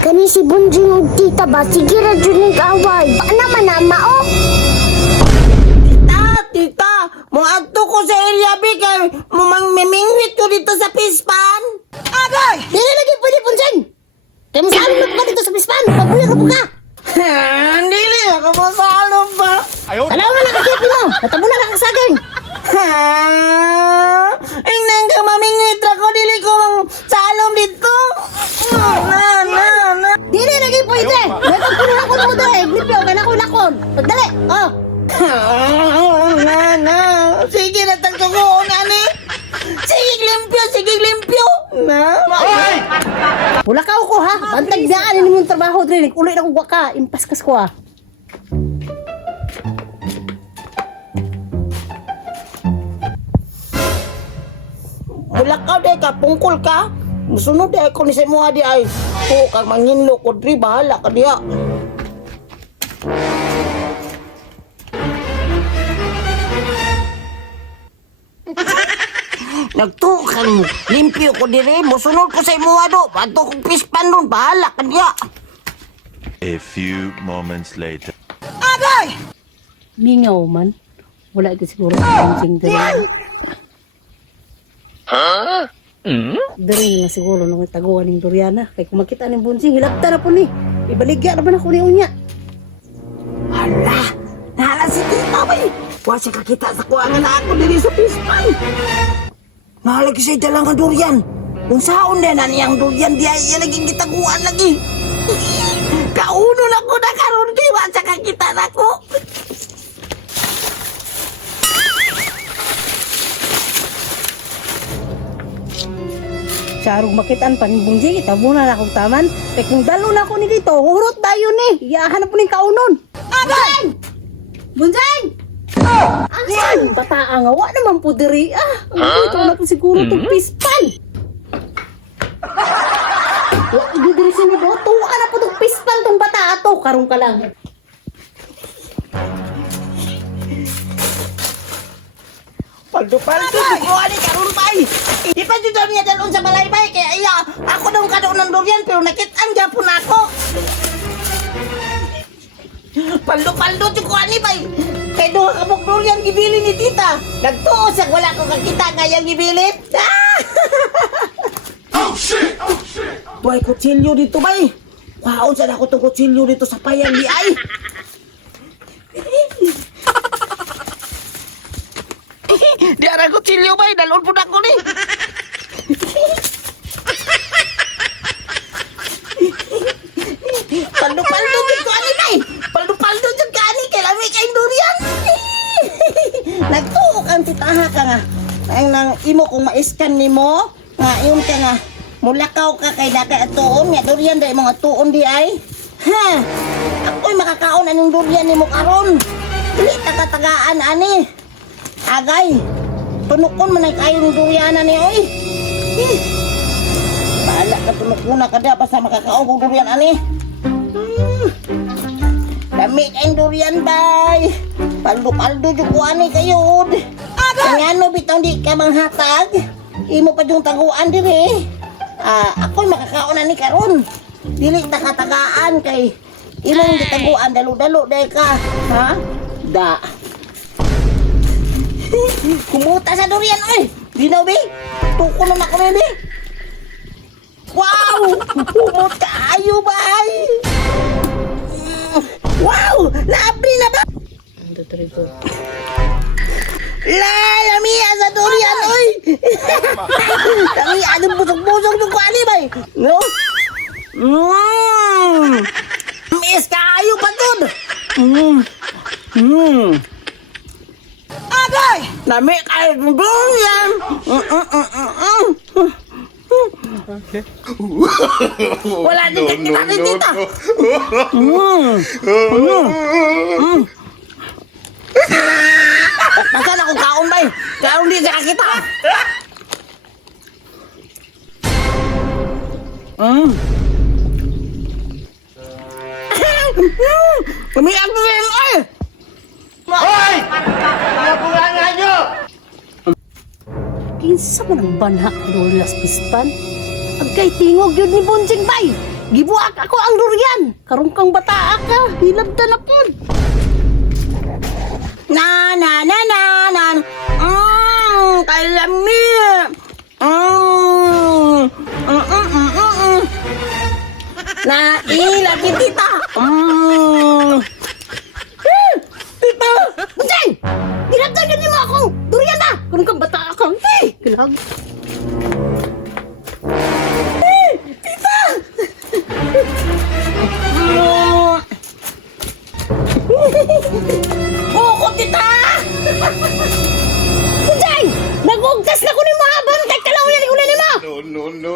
Kani si Bunjing ug tita ba? Sige ra dyan yung kaaway. Ano man na mao? Tita, muadto ko sa area B kay mamimingwit ko dito sa pispan. Agay! Dili lagi pwede Bunjing! Kaya mo saan mo ka dito sa pispan? Pagbuya ka po ka! Dili ako masalo pa. Alam mo na kakit mo! Natabo na ka saging! Ingnan ka mamingwit ako, dili ko mang salom dito. Na. Dili lagi pwede! Meron ko na ako mo dahil! Glipyo ka na ko lakon! Pagdali! Oh! Na. Sige na tagtugoon, ani. Sige limpyo. Na. Wala ka ako ha! Bantag daan ini mong trabaho dili! Ulit ako ka! Impaskas ko ha! Bulakaw day ka, pungkol ka. Musunod day ko ni sa mga di ay. O, kang manginlo ko, dri, bahala ka diya. Nagtukan, limpyo ko dire, musunod ko sa imuha do. Bato kong pispan nun, bahala ka diya. A few moments later. Agay! Mingaw man. Wala ito siguro ang bunting dali. Dari na siguro nung taguan ng Doriana. Kaya kung makita ng bunting, hilapta na po ni. Ibaligya na ba na ko ni unya? Hala, nahala si tita ba eh. Huwag siya kakita sa kuwangan na ako diri sa pispan. Nahalagi siya dalang ang durian. Kung saon din na niyang durian, di ay naging kitaguan lagi. Kauno na ko na karon kay huwag siya kakita na ko. Sarong makitaan pa ni bunting, itabo na akong taman. Kaya kung dalo na ako ni dito, hurot tayo ni. Iyahan na po ni kaunon. Bunting! Bunting! Asan? Bataan nga, wala naman po diri. Ito na po siguro itong pispan. Hindi diri sinido. Tuwa na po itong pispan itong bata ato. Karong ka lang. Paldo-paldo, duguan ni karon bay. Di pa dito niya dalon sa balaybay. Kaya iya, ako daw kadoon ng durian pero nakitang japon ako. Paldo-paldo, duguan ni bay. Kaya doon kabog durian gibili ni tita. Nagtuo sa wala ko kakita ngayang gibili. Oh shit! Buhay kutsilyo dito bay. Waon saan ako itong kutsilyo dito sa payang di ay. Di ara kutsilyo bay, dalon po na ko ni. Paldo-paldo dyan ko ani bay. Paldo-paldo dyan ka ani, kay lami kayong durian. Nagtuok ang titaha ka nga. Nang imo kung maiskan ni mo, nga yun ka nga. Mulakaw ka kay daka at tuon, nga durian dahil mga tuon di ay. Ha! Ako'y makakaon anong durian ni mo karon. Dili taga-tagaan ani. Agay, tunukon man ay kayong durianan ni oy. Bahala ka tunukuna ka da pa sa makakaon kong durian ani. Dami kayong durian bay. Paldo-paldo dyan ko ani kayo. Ang ano bitang di ka manghatag. Imo pa yung taguan diri. Ako'y makakaon ani karon. Dili takatagaan kay imong gitaguan dalo-dalo day ka. Ha? Da. Kumuta sa durian, oy! Dinaw, be! Tuko na ako na, be! Wow! Kumuta ayo, bay! Wow! Naabri na ba? Lamiya sa durian, oy! Lamiya, anong busog-busog ng kuani, bay! No? Miss ka ayo pa dun! Agay! Nami kayo ng durian! Wala din kakita ni tita! Masan akong kaon ba eh? Kaon di siya kakita! Kami ang durian ay! Hoy! Ano kulangan nyo? Kinsa man ang banha ni Las Pispan? Agkay tingog yun ni Bunjing bay! Gibuak ako ang durian. Karong kang bata ka. Hilabda na po. Na na na na na. Kalami. Na ilagi tita. Tita! Bunjeng! Hilabda ka mo akong durian na. Karong kang bata ka. Kilag. Buko tita. Bunjeng! Nagugtas na ko ni mahabang kay kalaw na ni ulan ni mo. No, no, no.